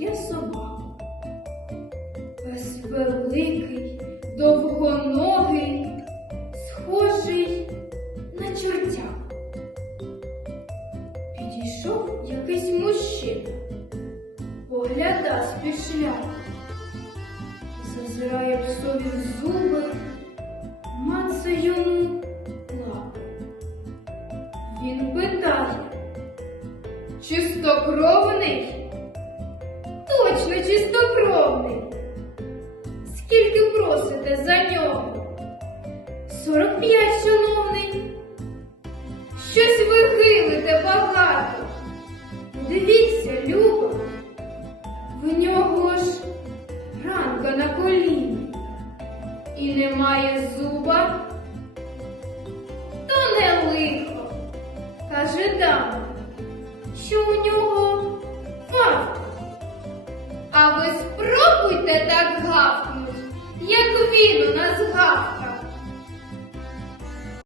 є собака. Весь великий, довгоногий, схожий на чортя. Підійшов якийсь мужчина, погляда з під шляху, зазирає в собі зуби, маце йому лапи. Він питає, чистокровний. Скільки просите за нього? Сорок п'ять, шановний. Щось ви гилите багато. Дивіться, Люба, в нього ж ранка на коліні і немає зуба. То не лихо, каже дама, що у нього фарт. А ви спробуйте так гавкнуть, як він у нас гавкав.